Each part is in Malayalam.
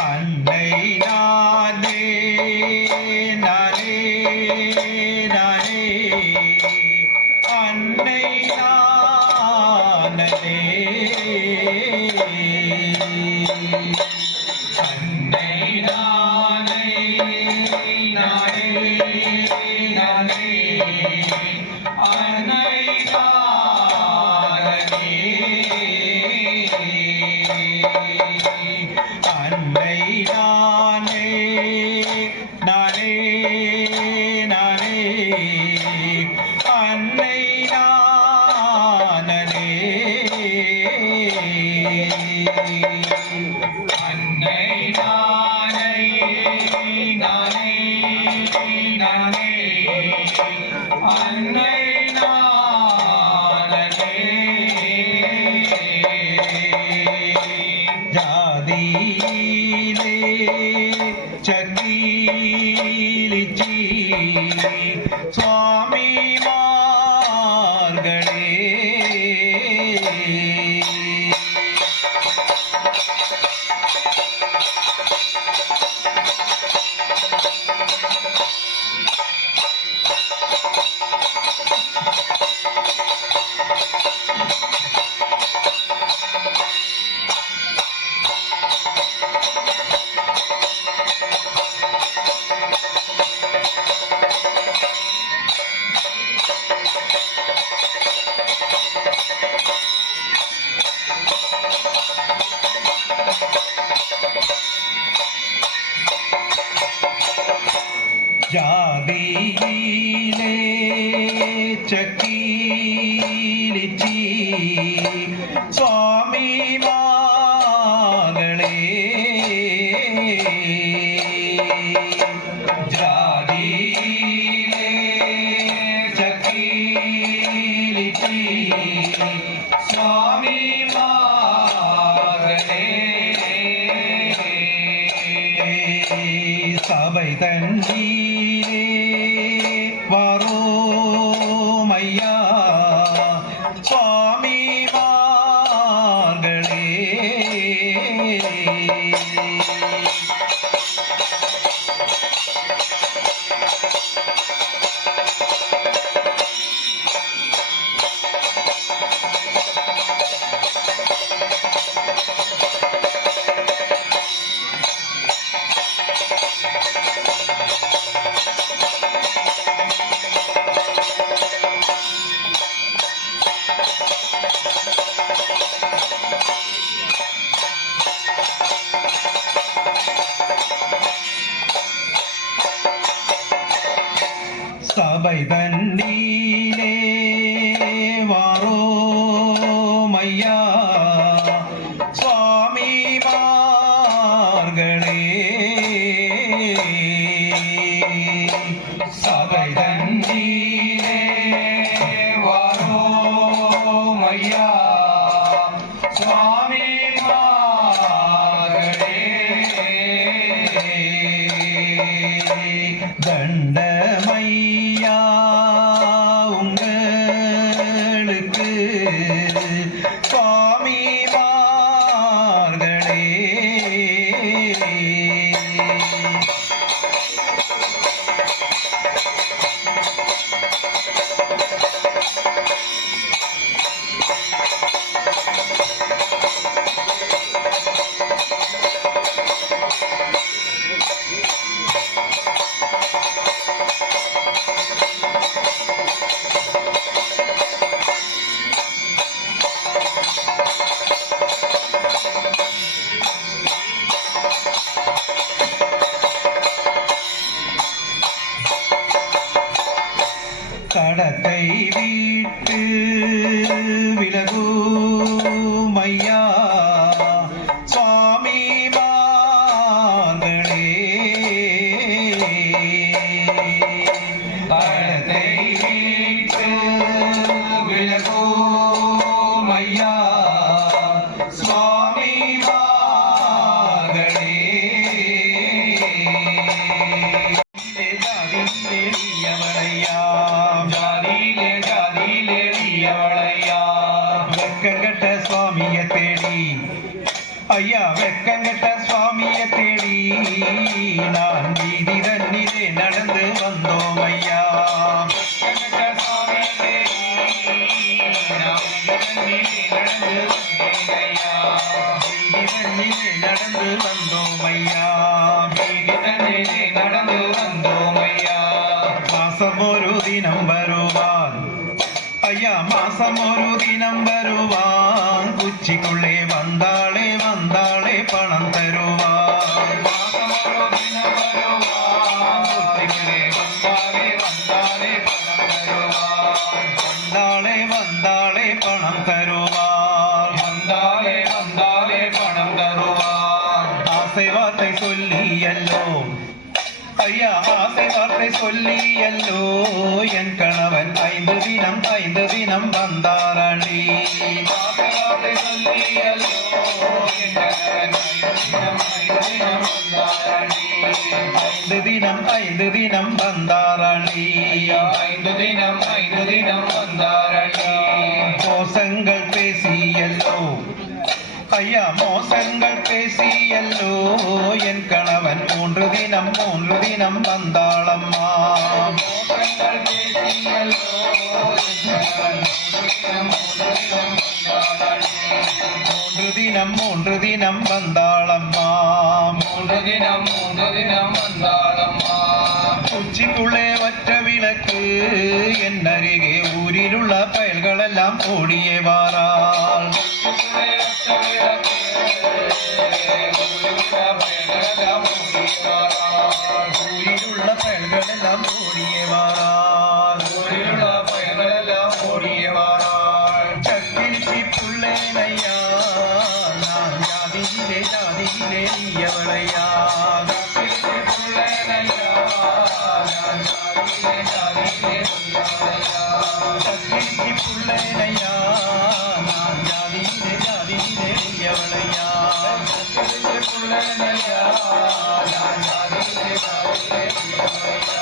அன்னை நானே நானே நானே அன்னை நானே அன்னை நானே நானே நானே அன்னை அன்னை நானே நானே நானே அன்னை நானே அன்னை நானே நானே நானே அன்னை ஜாதியிலே சங்கீலிச்சி சுவாமிமார்களே ஜாதியிலே சக்கீலிச்சி சுவாமிமார்களே ஜாதியிலே சக்கீலிச்சி சுவாமிமார்களே சபை தஞ்சீரே வரோமையா சுவாமிமார்களே சபை தண்ணீலே வாரோமையா சுவாமிமார்களே சபை தண்ணீலே வாரோமையா சுவாமிமார்களே தண்டமையா உங்களுக்கு சுவாமிமார்களே கடத்தை வீட்டு விலகுமையா சுவாமிமார்களே கடத்தை வீட்டு விலகுமையா சுவாமிமார்களே வீதி தன்னிலே நடந்து வந்தோம் ஐயா. நடந்து வந்தோம் ஐயா. நடந்து வந்தோம் ஐயா. மாசம் ஒரு தினம் வருவான் ஐயா, மாசம் ஒரு தினம் வருவான். குச்சிக்குள்ளே வந்தாளே வந்தாளே பணம் தருவான். மாசம் ஒரு தினம் வருவான். குச்சிக்குள்ளே வந்தாளே வந்தாளே பணம் தருவான். வந்தாளே வந்தாளே பணம் தருவான். வந்தாளே வந்தாளே பணம் தருவான். ஆசை வார்த்தை சொல்லியல்லோ ஐயா, ஆசை வார்த்தை சொல்லியல்லோ என் கணவன் 5 தினம் வந்தாரடி. ஆசை வார்த்தை சொல்லியல்லோ என் கணவன் 5 தினம் வந்தாரடி. 5 தினம் வந்தாரடி. மோசங்கள் பேசியல்லோ ஐயா, மோசங்கள் பேசியல்லோ என் கணவன் 3 தினம் வந்தாளம்மா. மோசங்கள் பேசியல்லோ மூன்று தினம் வந்தாளம்மா. 3 தினம் வந்தாளம்மா. உச்சிக்குள்ளே வற்ற விளக்கு என் அருகே ஊரிலுள்ள பயல்களெல்லாம் ஓடியே வாராள். ஊரிலுள்ள பயல்களெல்லாம் ஓடியே வாராள். சக்கிரிச்சி புள்ளேனையா, நான் ஜாதியிலே நீயவளையா. சக்கிரிச்சி புள்ளேனையா, நான் ஜாதியிலே நீயவளையா. சக்கிரிச்சி புள்ளேனையா, நான் ஜாதியிலே நீயவளையா. சக்கிரிச்சி புள்ளேனையா, நான் ஜாதியிலே நீயவளையா.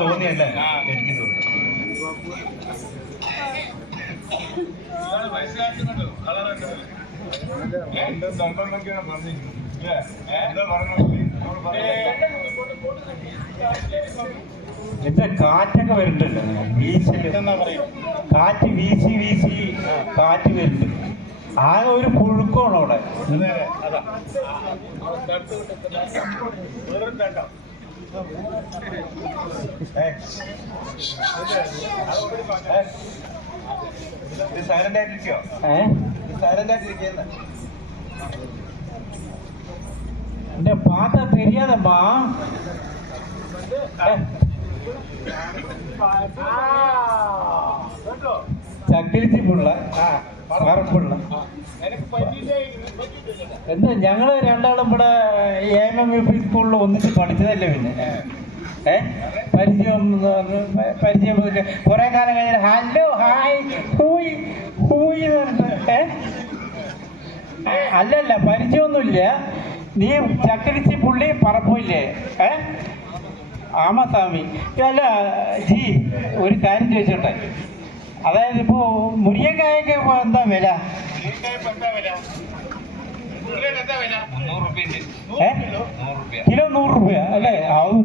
തോന്നിയല്ലേ എനിക്ക് എന്താ കാറ്റൊക്കെ വരുന്നുണ്ടല്ലോ, വീശല്, കാറ്റ് വീശി കാറ്റ് വരുന്നുണ്ട്. ആകെ ഒരു പുഴുക്കമാണ് അവിടെ. സൈലന്റ് ആയിട്ടിരിക്കോ? സൈലന്റ് ആയിട്ടിരിക്കുന്ന എന്റെ പാത്ത തെരിയാതമ്പാ. ചക്കിരിച്ചി പുള്ള മറപ്പുള്ള എന്താ, ഞങ്ങള് രണ്ടാളും ഇവിടെ AMMUP സ്കൂളിൽ ഒന്നിച്ച് പഠിച്ചതല്ലേ. പിന്നെ പരിചയം കുറെ കാലം കഴിഞ്ഞാൽ ഹലോ ഹായ് ഹൂയ് ഹൂയ് എന്ന് പറഞ്ഞിട്ട് അല്ലല്ല പരിചയമൊന്നുമില്ല. നീ ചക്കരിച്ചി പുള്ളി പറപ്പില്ലേ? ആമസ്വാമി അല്ല ജി, ഒരു കാര്യം ചോദിച്ചോട്ടെ. അതായത് ഇപ്പോ മുരിങ്ങക്കായൊക്കെ എന്താ വില? കിലോ 100 രൂപ അല്ലേ?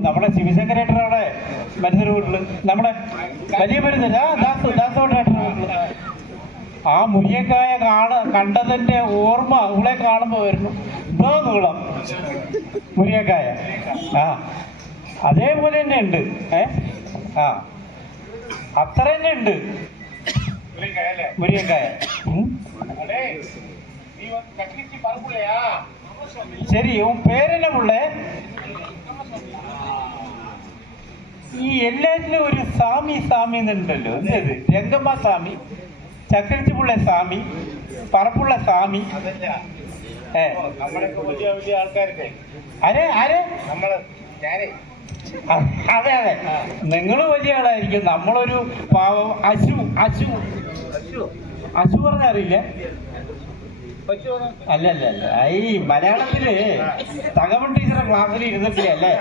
നമ്മുടെ സിവിൽ സെക്രട്ടറി അവിടെ മരുന്നൊരു വീട്ടില്, നമ്മുടെ വലിയ മരുന്നല്ല ദാസോട്ടേട്ടൻ്റെ വീട്ടില് ആ മുരിങ്ങക്കായ കണ്ടതിന്റെ ഓർമ്മ അവളെ കാണുമ്പോ വരുന്നു. ഇതോ നീളം മുരിങ്ങക്കായ. അതേപോലെ തന്നെ ഉണ്ട്. അത്ര തന്നെ ഉണ്ട് മുരിങ്ങക്കായ. ശരി, ഉൻ പേരെന്നെ പുള്ളേ? ഈ എല്ലാറ്റിലും ഒരു സ്വാമി സ്വാമി എന്നുണ്ടല്ലോ. എന്തത്? രംഗമ്മ സ്വാമി, ചക്രത്തിപ്പുള്ള സ്വാമി, പറപ്പുള്ള സ്വാമി. നമ്മളൊക്കെ വലിയ വലിയ ആൾക്കാരൊക്കെ ആരെ ആരെ നമ്മള് ഞാനേ അതെ അതെ, നിങ്ങൾ വലിയ ആളായിരിക്കും. നമ്മളൊരു പാവം അശു അശു അശു പറഞ്ഞ അറിയില്ല? അല്ല അല്ല അല്ല, ഈ മലയാളത്തില് തങ്കമൺ ടീച്ചറെ ക്ലാസ്സിൽ ഇരുന്നിട്ടില്ല അല്ലേ?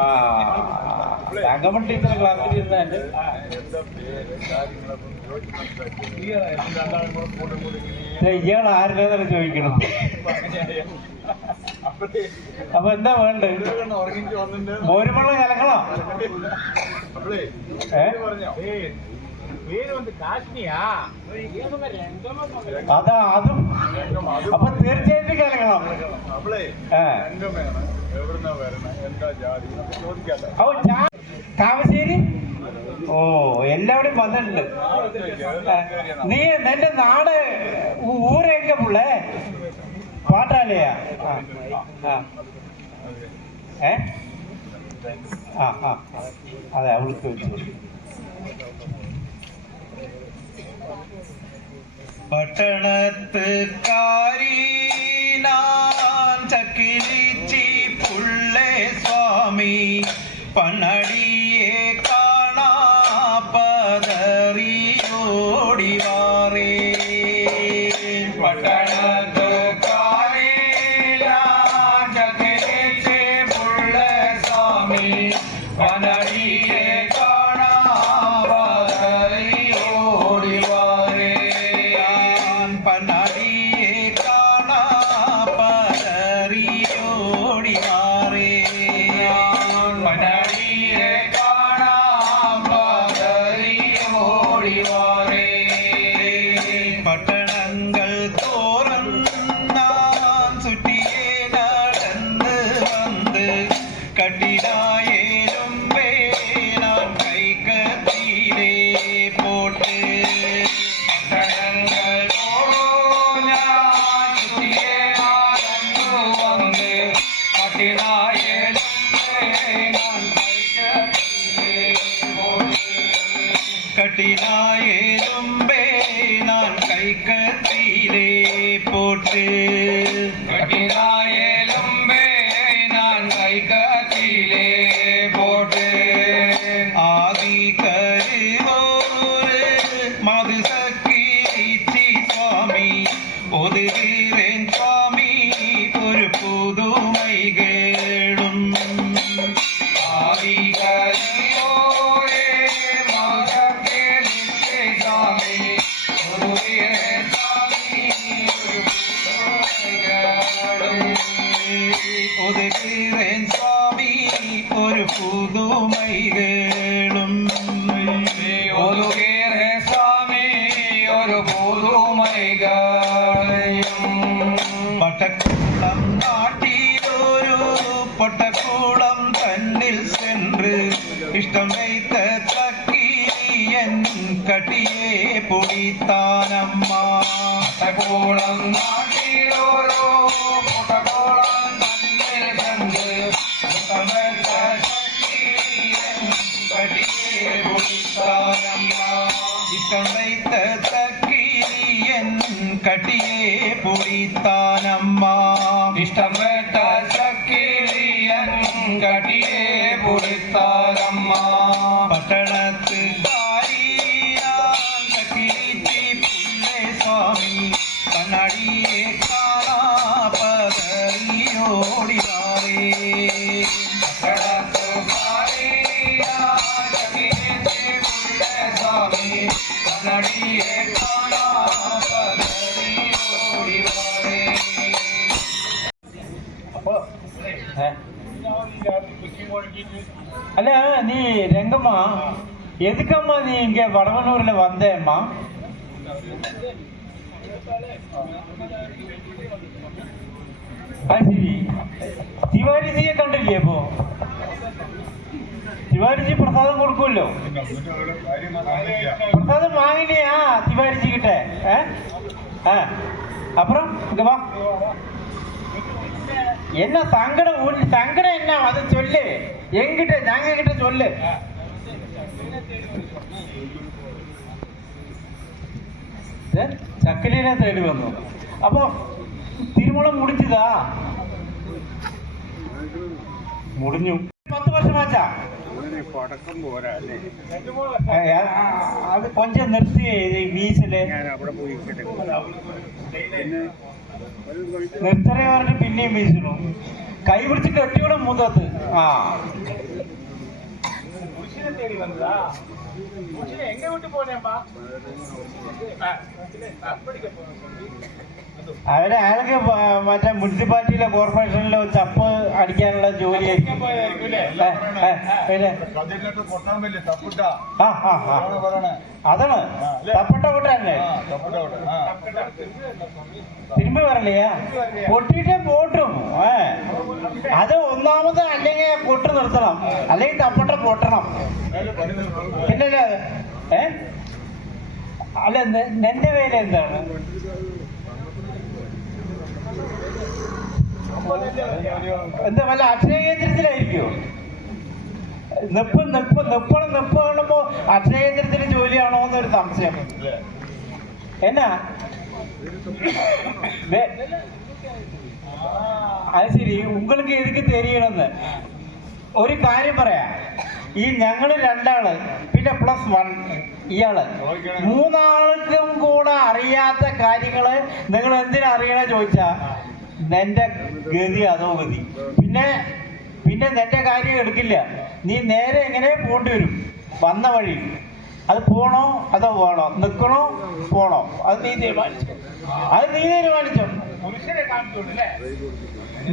ആ, തങ്കമൺ ടീച്ചറെ ക്ലാസ്സിൽ ഇരുന്നുണ്ട്. ഇയാൾ ആരുടേതാണ് ചോദിക്കണം. അപ്പൊ എന്താ വേണ്ടത്? മോരുമുള്ള കലക്കണോ? അതാ അതും. അപ്പൊ തീർച്ചയായിട്ടും കലക്കണം. കാവശ്ശേരി. ഓ, എല്ലാവരും വന്നിട്ടുണ്ട്. നീ നിന്റെ നാട് ഊരെങ്ക പുള്ളേ? പാട്ടാലയാ? അതെ, അവൾക്ക് വെച്ചു. പട്ടണത്ത് കാരീനാൻ ചക്കിലിച്ചി പുള്ളേ സ്വാമി പണടിയെ കാണാ പതറിയോടിവാറേ. പട്ടണത്ത് കാരീനാൻ ചക്കിലിച്ചി പുള്ളേ സ്വാമി പണടിയെ കാണാ പതറിയോടിവാറേ. പണടിയെ കാണാ പതറിയോടിവാറേ. പണടിയെ കാണാ പതറിയോടിവാറേ. പട്ടണങ്ങൾ തോറും നാം ചുറ്റിയെ നടന്ന് വന്ന് കട്ടിടായേലും വേണം കൈകത്തിലേ പോട്ട്. പട്ടണങ്ങൾ തോറും ഞാൻ ചുറ്റിയെ നടന്ന് വന്ന് കട്ടിടായേലും വേണം കൈകത്തിലേ പോട്ട്. കട്ടിലായേലും நான் கைக்கத்திலே போட்டு. கட்டிலாயேலும் நான் கைக்கத்திலே போட்டு. ஆதி கருவோரு மது சக்கி சுவாமி ஒதுகிறேன் சுவாமி ஒரு புதுமை கேளும். ஆதி கருவோரே மது சக்கி சுவாமி ஒதுகிறேன் சுவாமி ஒரு புதுமை கேளும். ஒதுகிறேன் சுவாமி ஒரு புதுமை கேளும். ஒதுகிறேன் சுவாமி ஒரு புதுமை கேளும். பட்டக்குளம் நாட்டிலொரு பொட்டக்குளம் தன்னில் சென்று இஷ்டம் வைத்த தக்கியன் கட்டியே பொடித்தானம்மா. பட்டக்குளம் நாட்டிலொரு பொட்டக்குளம் தன்னில் சென்று இஷ்டம் வைத்த தக்கியன் கட்டியே பொடித்தானம்மா. இஷ்டம் வைத்த தக்கியன் கட்டியே பொடித்தானம்மா. இஷ்டம் வைத்த தக்கியன் கட்டியே பொடித்தானம்மா. பட்டணத்து காரியான் தக்கிலிச்சி புள்ளே சுவாமி கண்ணாடியே காணா பதறியோடிவாரே. பட்டணத்து காரியான் தக்கிலிச்சி புள்ளே சுவாமி கண்ணாடியே காணா பதறியோடிவாரே. അപ്പൊ അല്ല, നീ രംഗമ്മ എതുക്കമ്മ നീ ഇങ്ങ വടവന്നൂരിൽ വന്നേമ്മ? അത് ശരി. തിവാരിജിയെ കണ്ടില്ലേ? അപ്പോ തിവാരിജി പ്രസാദം കൊടുക്കുമല്ലോ. പ്രസാദം വാങ്ങിനെയാ തിവാരിജി കിട്ടേ? അപ്പുറം ഇങ്ങ വാ. என்ன சங்கடம்? சங்கடம் என்ன? அது சொல்லு. என்கிட்ட நாங்க கிட்ட சொல்லு. ചക്കലിനെ തേടി വന്നു. അപ്പൊ തിരുമണം മുടിച്ചതാ മുടിഞ്ഞു. 10 വർഷമാച്ചാ അത് കൊഞ്ചം നിർത്തി ബീച്ചില് നിർത്തറേ പറഞ്ഞ് പിന്നെയും വീശണു. കൈ പിടിച്ച് കെട്ടിയോടെ മുതത്ത്. ആ തേടി വന്നതാ. എങ്ങ വിട്ടു പോനേപ്പാ? അയാൾക്ക് മറ്റേ മുനിസിപ്പാലിറ്റിയിലെ കോർപ്പറേഷനിലെ ചപ്പ് അടിക്കാനുള്ള ജോലി. അതാണ് തപ്പട്ട കൂട്ടല്ലേ തിരുമ്പി വരല്ലേ പൊട്ടിട്ടേ പോട്ടും. അത് ഒന്നാമത് അല്ലെങ്കിൽ പൊട്ട് നിർത്തണം, അല്ലെങ്കിൽ തപ്പട്ട പൊട്ടണം. പിന്നല്ലേ അല്ല നിന്റെ വേല എന്താണ്? എന്താ വല്ല അക്ഷയ കേന്ദ്രത്തിലായിരിക്കോ? നിപ്പ് കാണുമ്പോ അക്ഷയ കേന്ദ്രത്തിലെ ജോലിയാണോ എന്നൊരു സംശയം. എന്നാ അത് ശരി, உங்களுக்கு എതുക്ക് തെരിയണമെന്ന് ഒരു കാര്യം പറയാം. ഈ ഞങ്ങള് 2 ആള് പിന്നെ +1 ഇയാള് 3 ആൾക്കും കൂടെ അറിയാത്ത കാര്യങ്ങള് നിങ്ങൾ എന്തിനാ അറിയണ ചോദിച്ചാ നിന്റെ ഗതി അതോ ഗതി. പിന്നെ നിന്റെ കാര്യം എടുക്കില്ല. നീ നേരെ എങ്ങനെ പോണ്ടി വരും വന്ന വഴി. അത് പോണോ അതോ പോണോ, നിക്കണോ പോണോ, അത് നീ തീരുമാനിച്ചോ.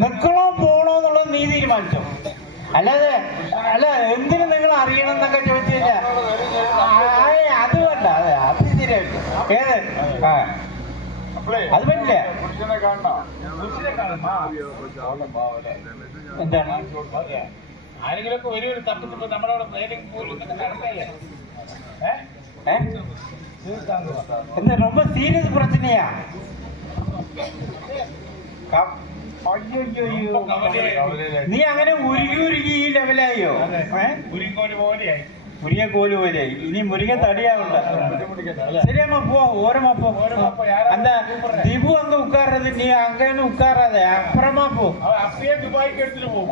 നിക്കണോ പോണോ എന്നുള്ളത് നീ തീരുമാനിച്ചോ. അല്ല എന്തിനു നിങ്ങൾ അറിയണം എന്നൊക്കെ ചോദിച്ചു കഴിഞ്ഞാൽ അത് വേണ്ട. അത് ശരിയായിട്ട് ഏത് അത് പറ്റില്ല. എന്താണ് ആരെങ്കിലൊക്കെ ഒരു തപ്പുമ്പോ നമ്മളവിടെ എന്താ ரொம்ப സീരിയസ് പ്രശ്നയാ? നീ അങ്ങനെ ഉരുകി ഈ ലെവലായോ? മുരിങ്ങ കോല് പോലെയായി. ഇനി മുരിങ്ങ തടിയാവണ്ട. ശരിയമ്മ പോ, ഓരമ്മ പോ. அந்த திபு அங்க உட்கார்றது, நீ அங்கன்னு உட்காராத, அப்புறமா போ. அப்பயே துபாய்க்கு எடுத்துட்டு போ.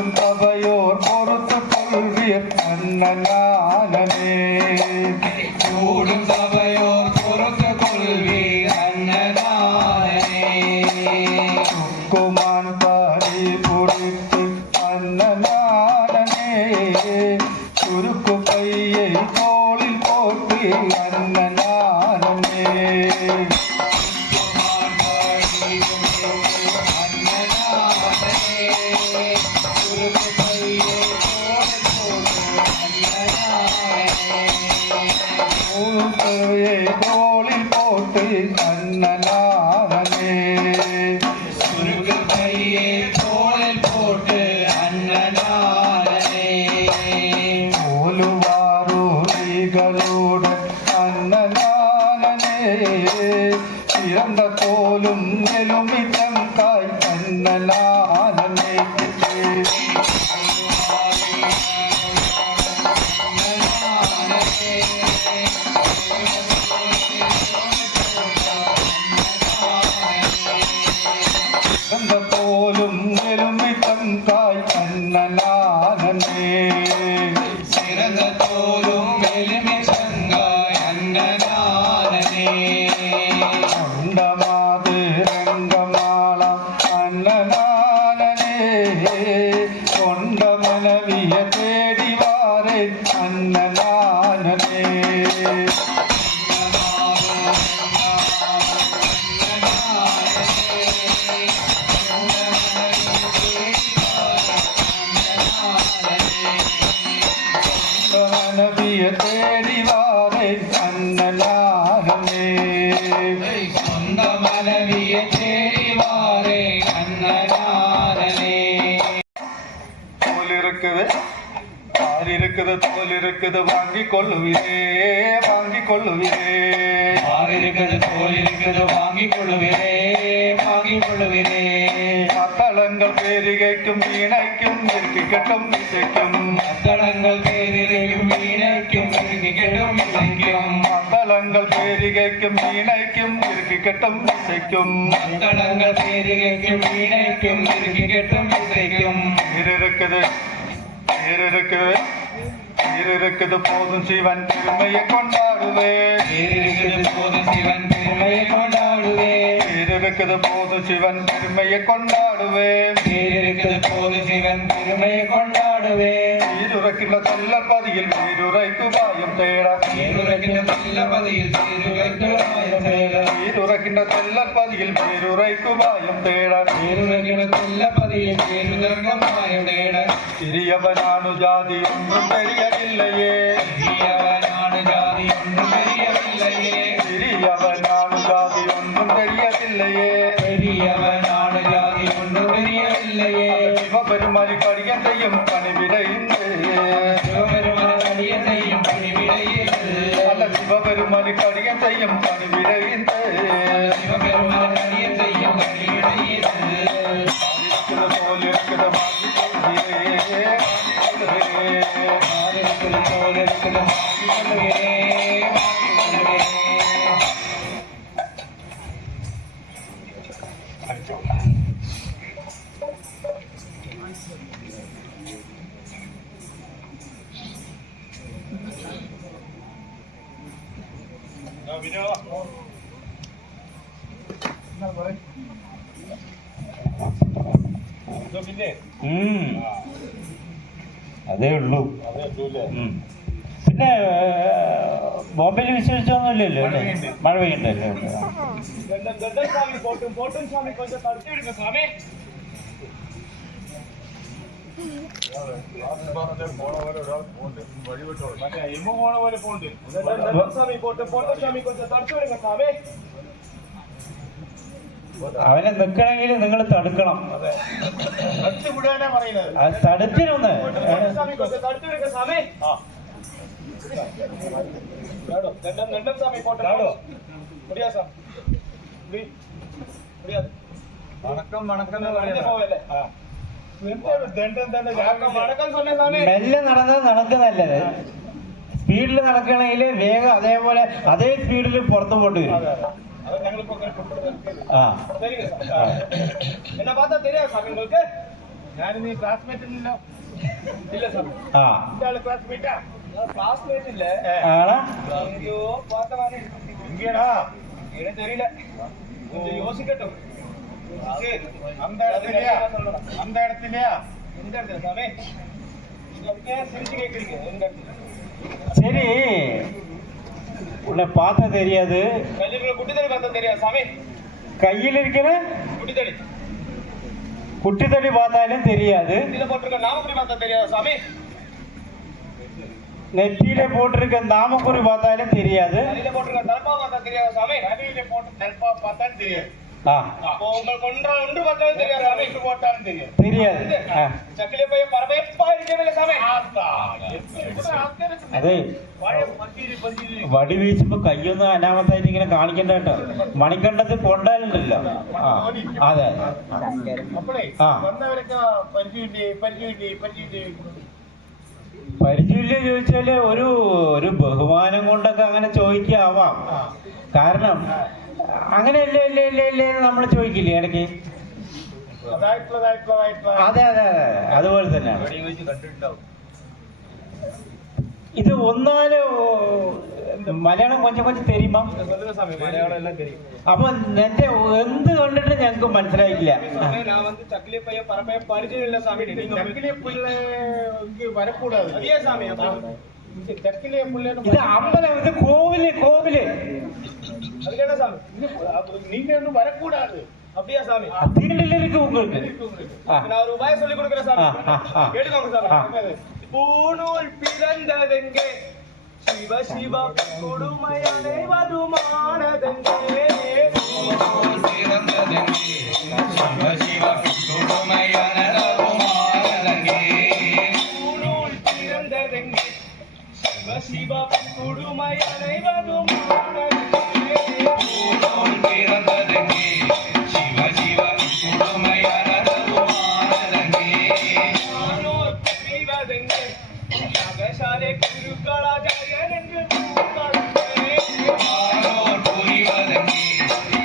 கூடும் சபையோர் பொறுத்து கொள்வீர் அண்ணனானே கூடும் சபையோர் பொறுத்து கொள்வீர் அன்னதானே குமான் பாரி புடித்து அண்ணனானே சுருக்கு பையை தோளில் போட்டு அண்ணனானே தோளில் போட்டு அண்ணனானே ஓலுவாரோடு அண்ணனானே பிறந்த தோலும் எலுமிச்சம் காய் அண்ணனானே பிறந்த தோலும் எலுமிச்சம் காய் அண்ணனானே சிறந்த தோலும் எலுமிச்சங்காய் அன்னதானே கொண்டமாது ரங்கமாலாம் அண்ணனானே கொண்ட மனைவிய தேடி வாரே அண்ணனானே மனைவிய தேடி வாரே அண்ணனானே சொந்த மனைவிய தேடிவாரே அன்னதானே தோல் இருக்குது பால் இருக்குது தோல் இருக்குது வாங்கிக் கொள்ளுவீரே வாங்கிக் கொள்ளுவீரே ஆறு இருக்குது தோல் இருக்குது வாங்கிக் கொள்ளுவீரே வாங்கிக் கொள்ளுவீரே மத்தளங்கள் பேரிகைக்கும் இணைக்கும் இருக்கட்டும் இசைக்கும் மத்தளங்கள் பேரிலையும் வீணைக்கும் கெட்டும் இசைக்கும் மத்தளங்கள் பேரிகைக்கும் இணைக்கும் இருக்கட்டும் இசைக்கும் மத்தளங்கள் பேரிகைக்கும் வீணைக்கும் கெட்டும் இசைக்கும் நீர் இருக்குது நீர் இருக்குது நீர் இருக்குது போதும் சிவன் பெருமையை கொண்டாடுவே இருக்குது போது சிவன் பெருமையை கொண்டாடுவே நீர் இருக்குது போதும் சிவன் பெருமையை கொண்டாடுவே இருக்குது போது சிவன் பெருமையை கொண்டாடுவே நீருரைக்கின்ற தொல்லப்பதியில் நீருரைக்கு பாயம் தேட நீருரைக்கின்ற தொல்லப்பதியில் நீருரைக்கு பாயம் தேட நீருரைக்கின்ற தொல்லப்பதியில் நீருரைக்கு பாயம் தேட நீருரைக்கின்ற தொல்லப்பதியில் நீருரைக்கு பாயம் தேட சிறியவனானு ஜாதி ஒன்றும் தெரியவில்லையே பெரியவனான ஜாதி ஒன்றும் தெரியவில்லையே சிறியவனானு ஜாதி ஒன்றும் தெரியவில்லையே பெரியவனான ஜாதி ஒன்றும் தெரியவில்லையே சிவபெருமானி கடியம் செய்யும் பணிவிடைந்து சிவபெருமான் அடிய செய்யும் பணிவிடையே அல்ல சிவபெருமானி கடியம் செய்யும் பணிவிடைந்து சிவபெருமான் அடிய செய்யும் பணிவிடையே போல் இருக்கிற வாங்கிக் கொள்கிறே வாங்கிக் கொள்கிறே അതേ ഉള്ളൂ പിന്നെ ബോംബെയിൽ വിശേഷിച്ചൊന്നുമില്ലല്ലോ അല്ലേ മഴ പെയ്യണ്ടല്ലോ അവനെ നിൽക്കണമെങ്കിൽ നിങ്ങൾ തടുക്കണം. തടുത്തിരുന്ന് മെല്ലെ നടന്നാൽ നടക്ക് നല്ലത്. സ്പീഡിൽ നടക്കണമെങ്കിൽ വേഗം അതേപോലെ അതേ സ്പീഡിൽ പുറത്തു പോയിട്ട് വരും. என்ன பார்த்தா தெரியாது சாமி உங்களுக்கு ഞാൻ നീ ക്ലാസ്മേറ്റ് ഇല്ലല്ലോ. ഇല്ല സ്വാമി. ആ ഇയാള് ക്ലാസ്മേറ്റാ? ക്ലാസ്മേറ്റ് ഇല്ലേ? ആളാ അയ്യോ பார்த்தவானே இங்கடா எனக்கு தெரியல கொஞ்சம் யோசிக்கட்டும். அந்த இடத்துலயா எந்த இடத்துல சாமி நீங்க சிரிச்சு கேக்குறீங்க எந்த இடத்துல? சரி உன்னை பார்த்தா தெரியாது. கையில குட்டி தடி பார்த்தா தெரியாது சாமி. கையில் இருக்கிற குட்டி தடி குட்டி தடி பார்த்தாலும் தெரியாது. இதுல போட்டிருக்க நாமக்குடி பார்த்தா தெரியாது சாமி. நெத்தியில போட்டிருக்க நாமக்குறி பார்த்தாலும் தெரியாது. தலையில போட்டிருக்க தலப்பா பார்த்தா தெரியாது சாமி. தலையில போட்டு தலப்பா பார்த்தா தெரியாது. அப்போ உங்களுக்கு ஒன்று பார்த்தாலும் தெரியாது சாமி. போட்டாலும் தெரியாது. தெரியாது. சக்கிலே போய் பரபரப்பா இருக்கவே சாமி. അതെ വടി വീശുമ്പോ കയ്യൊന്നും അനാമത്തായിട്ട് ഇങ്ങനെ കാണിക്കണ്ട കേട്ടോ. മണിക്കണ്ടത്തിൽ കൊണ്ടാലുണ്ടല്ലോ. അതെ പരിചയമില്ല ചോദിച്ചാല് ഒരു ബഹുമാനം കൊണ്ടൊക്കെ അങ്ങനെ ചോദിക്കാവാം. കാരണം അങ്ങനെയല്ലേ അല്ലേ അല്ലേ അല്ലേ നമ്മൾ ചോദിക്കില്ലേ ഇടയ്ക്ക്. അതെ അതെ അതെ അതുപോലെ തന്നെയാണ് ഇത്. ഒന്നാല് മലയാളം കൊഞ്ചം കൊഞ്ചം തരുമ്പോ അപ്പൊ എന്റെ എന്ത് കണ്ടിട്ട് ഞങ്ങക്ക് മനസ്സിലായില്ല. ഇത് അമ്പലം, ഇത് കോവില് കോവില്. நீங்க இன்னும் வரக்கூடாது. அப்படியா சாமி? தீண்டில் இருக்கு உங்களுக்கு. நான் ஒரு உபாயம் சொல்லி கொடுக்கிறேன் சாமி. கேட்டுக்கோங்க சாமி. பூணூல் பிறந்ததெங்கே சிவ சிவ கொடுமையனை வருமானதெங்கே. பூணூல் பிறந்ததெங்கே சிவ சிவ கொடுமையனை வருமானதெங்கே. பூணூல் பிறந்ததெங்கே சிவ சிவ கொடுமையனை வருமானதெங்கே. பூணூல் பிறந்ததெங்கே சிவ சிவ கொடுமையனை வருமானதெங்கே. நானோர் பிறந்ததெங்கே யாகசாலை குருக்களாச்சாரியன் என்று கூப்பிடுவார்களே. நானோர் புரிவதெங்கே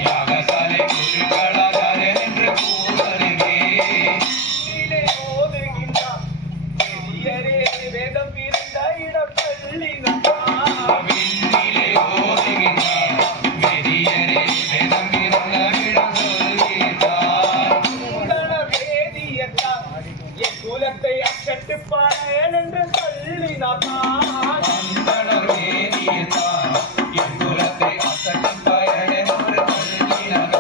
யாகசாலை குருக்களாச்சாரியன் என்று கூறுவதெங்கே. நீலே ஓதுகின்றார் பெரியரே வேதம் பிறந்த இடம் பள்ளினார். விண்ணிலே ஓதுகின்றார் பெரியரே வேதம் பிறந்த இடம் சொல்கிறார். மூடன வேதியத்தார் என் குலத்தை அக்கட்டுப்பாளையன் என்று சொல்லினார். மந்தனர் வேதியத்தார் என் குலத்தை அக்கட்டுப்பாளையன் என்று சொல்லினார்.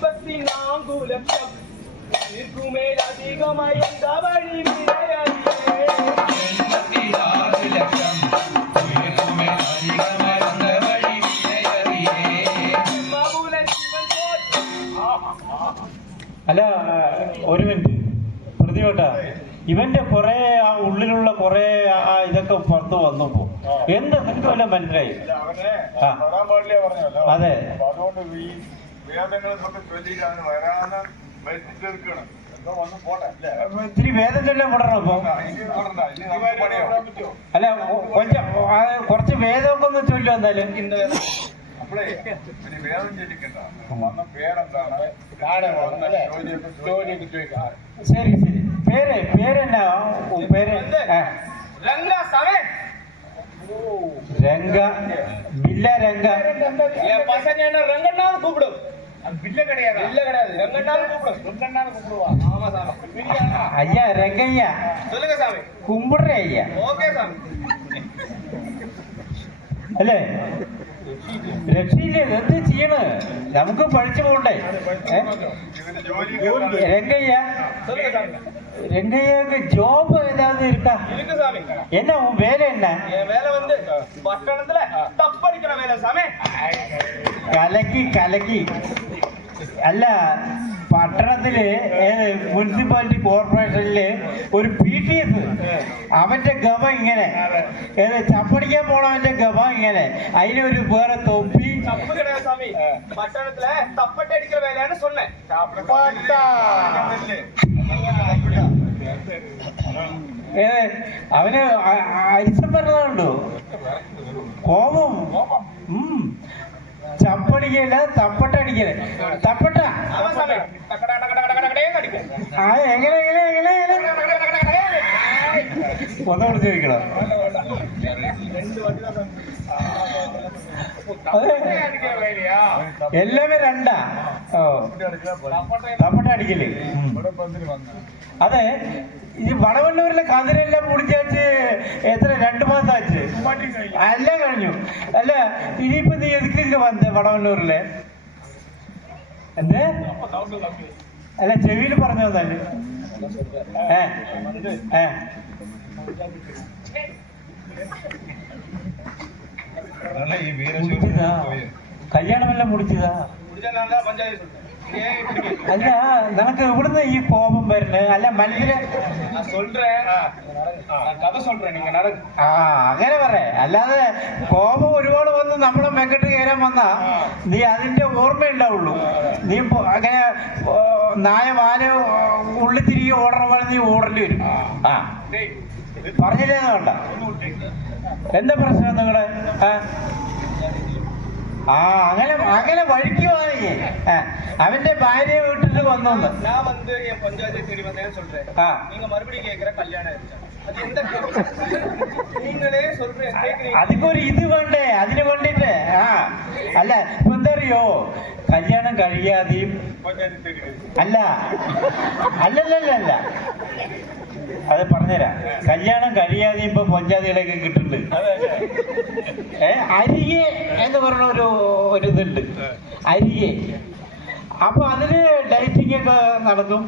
84 லட்சம் இருக்குமேல் அதிகமாய் எந்த வழி விளையாடியே. 84 லட்சம் இருக்குமேல் அதிகமாய் எந்த வழி விளையாடியே. மகுல சிவன் போற்றி. അല്ല ഒരു മിനിറ്റ് പ്രതിയോട്ടാ. ഇവന്റെ കുറെ ആ ഉള്ളിലുള്ള കുറെ ആ ഇതൊക്കെ പുറത്ത് വന്നപ്പോ എന്താ നിനക്ക് വല്ല മനസ്സിലായി? അതെ അതുകൊണ്ട് ഈ വേദങ്ങളൊക്കെ ചൊല്ലിയിട്ട് അവന് വരാന്ന് വരുത്തി തീർക്കണം. എന്തോ വന്ന് പോട്ടെ അല്ലേ? ഇത്തിരി വേദം ചൊല്ലാൻ വിടണം. അപ്പൊ ഇനി തുടരണ്ട. ഇനി നമുക്ക് പണിയാവും. അല്ല കുറച്ച് വേദമൊക്കെ ഒന്ന് ചൊല്ലു എന്നാലും. അപ്പോഴേ ഇനി വേദം ചൊല്ലിക്കണ്ട. വന്ന പേരെന്താണ്? ജോലിയൊക്കെ ചോദിക്കാം. ശരി ശരി. പേരെന്നാ പേര്? രംഗ സമയ രംഗ ബില്ല രംഗ. பசங்க என்ன ரங்கண்ணான்னு கூப்பிடும். அது பில்ல கிடையாது. இல்ல கிடையாது. ரங்கண்ணான்னு கூப்பிடும். ரங்கண்ணான்னு கூப்பிடுவா. ஆமா சாமி. ஐயா ரங்கையா சொல்லுங்க சாமி. கும்பிடுறே ஐயா. ஓகே சாமி. അല്ലേ രക്ഷയില്ലേ? എന്ത് ചെയ്യണ്? നമുക്ക് പഠിച്ചു പോണ്ടേ? രംഗയ്യ சொல்லுங்க சாமி. രംഗയ്യക്ക് ജോബ് ஏதாவது இருக்கா? இருக்கு சாமி. என்ன உன் வேலை என்ன? என் வேலை வந்து பட்டணத்துல தப்படிக்கிற வேலை சாமி. കലക്കി കലക്കി. അല്ല പട്ടണത്തില് മുനിസിപ്പാലിറ്റി കോർപ്പറേഷനില് ഒരു PTS അവന്റെ ഗമ ഇങ്ങനെ ചപ്പടിക്കാൻ പോണവന്റെ ഗമ ഇങ്ങനെ. അതിനൊരു വേറെ തൊപ്പി. தப்பு கிடையாது சாமி. பட்டணத்துல தப்பட்டை அடிக்கிற வேலைன்னு சொன்னேன். അവന് അരിശം പറഞ്ഞതുണ്ടോ? കോപം. ചപ്പടിക്കല തപ്പട്ട അടിക്കല. തപ്പട്ട ആ എങ്ങനെ എങ്ങനെ എങ്ങനെ ഒന്നുകൂടെ ചോദിക്കണം. അതെ എല്ലാവരും രണ്ടാ. ഓ തപ്പട്ട അടിക്കല്. അതെ ഈ വടവന്നൂരിലെ കതിരെല്ലാം പൊടിച്ചു എത്ര 2 മാസം ആச்சு? എല്ലാം കഴിഞ്ഞു. അല്ല ഇനിയിപ്പോ നീ എതുക്കില്ല വന്നേ വടവന്നൂരിലെ? എന്തേ? അല്ല ചെവിയിൽ പറഞ്ഞു തന്നെ. കല്യാണമെല്ലാം മുടിച്ചതാ? അല്ല നിനക്ക് ഇവിടുന്ന് ഈ കോപം വരുന്നത്? അല്ല മനുഷ്യരെ അങ്ങനെ പറ. അല്ലാതെ കോപം ഒരുപാട് വന്ന് നമ്മളെ മെക്കെട്ട് കയറാൻ വന്നാ നീ അതിന്റെ ഓർമ്മയുണ്ടാവുള്ളൂ. നീ അങ്ങനെ നായ വാല് ഉള്ളി തിരികെ ഓടണ പോലെ നീ ഓടേണ്ടി വരും. ആ പറഞ്ഞില്ലേ വേണ്ട. എന്താ പ്രശ്നം നിങ്ങള്? ആ അങ്ങനെ അങ്ങനെ വഴിക്കുവാണെങ്കിൽ അവന്റെ ഭാര്യയെ വീട്ടിൽ വന്നു. അതിപ്പോ ഒരു ഇത് വേണ്ടേ അതിന് വേണ്ടിട്ട്? അല്ല ഇപ്പൊ എന്താ അറിയോ, കല്യാണം കഴിയാതെയും അല്ല അല്ലല്ലല്ല അത് പറഞ്ഞുതരാം. കല്യാണം കഴിയാതെ ഇപ്പൊ പഞ്ചായത്തുകളൊക്കെ കിട്ടുന്നുണ്ട്. അരികെ എന്ന് പറഞ്ഞ ഒരു ഇതുണ്ട്, അരികെ. അപ്പൊ അതിന് ഡയറ്റിംഗ് ഒക്കെ നടക്കും.